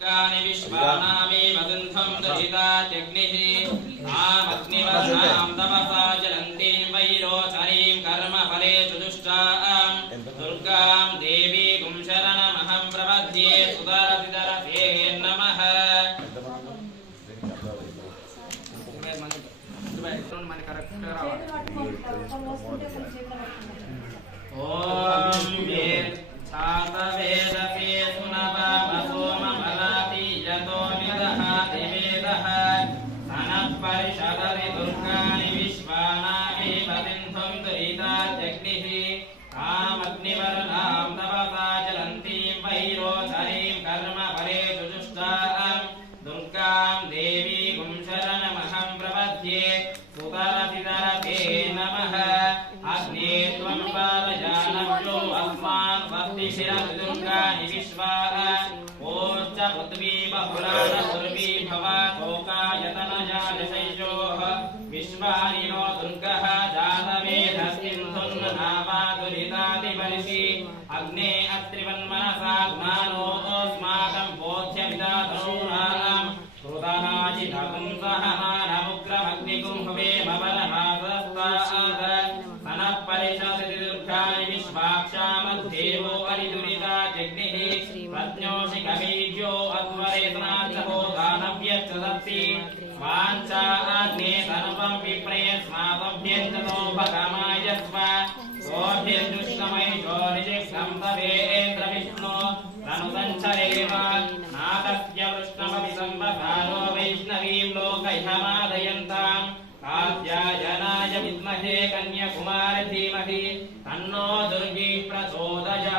विश्वानामेव सिन्धुं दहितात्यग्निः आमग्निवर्णां तपसा ज्वलन्तीं वैरोचनीं कर्मफलेषु दुष्टां दुर्गां देवीं शरणमहं प्रपद्ये सुदरसिदरसे नमः। ओम वेद छातवेदसे सुनवमसोमफलाति यतो निदहाति वेदः सनःपरिषदरि दुर्गाणि विश्वानामेव सिन्धुं दहितात्यग्निः आमग्निवर्णां तपसा ज्वलन्तीं वैरोचनीं कर्मफलेषु दुष्टां दुर्गां देवीं शरणमहं प्रपद्ये सुदरसिदरसे नमः। अग्ने त्वं पारजानव्यो अस्मान् स्वस्तिशिरदुर्गाणि विश्वा ओच्च पृथ्वी बहुलान पूर्वी भवा तोकायतनजालशैशोः विश्वानि नो दुर्गः जातवेदस्सिन्धुर्नावा दुरितादिबलिषि अग्ने अस्त्रिवन्मनसा ज्ञानो अस्माकं बोध्यविदातरूणां कृतनाजितकुं सहमानमुग्रमग्निकुं भवेमबलमासस्तात् सनःपरिषदति दुर्गाणि विश्वाक्षामद्धेवो अरिदुरितात्यग्निः प्रज्ञोषि कवीभ्यो अध्वरेतनार्थो दानव्यश्च सप्ति वाञ्छा अग्ने तनुवं विप्रे स्मातव्यञ्चतो भगमाय स्व सोऽभिर्दुष्टमयिषो निजिष्णं तवेन्द्रविष्णो तनुसञ्चरेम नागस्य वृष्णमपि संवसारो वैष्णवीं लोकैहमादयन्ताम् कात्यायनाय विद्महे कन्याकुमारी धीमहि तन्नो दुर्गी प्रचोदयात्।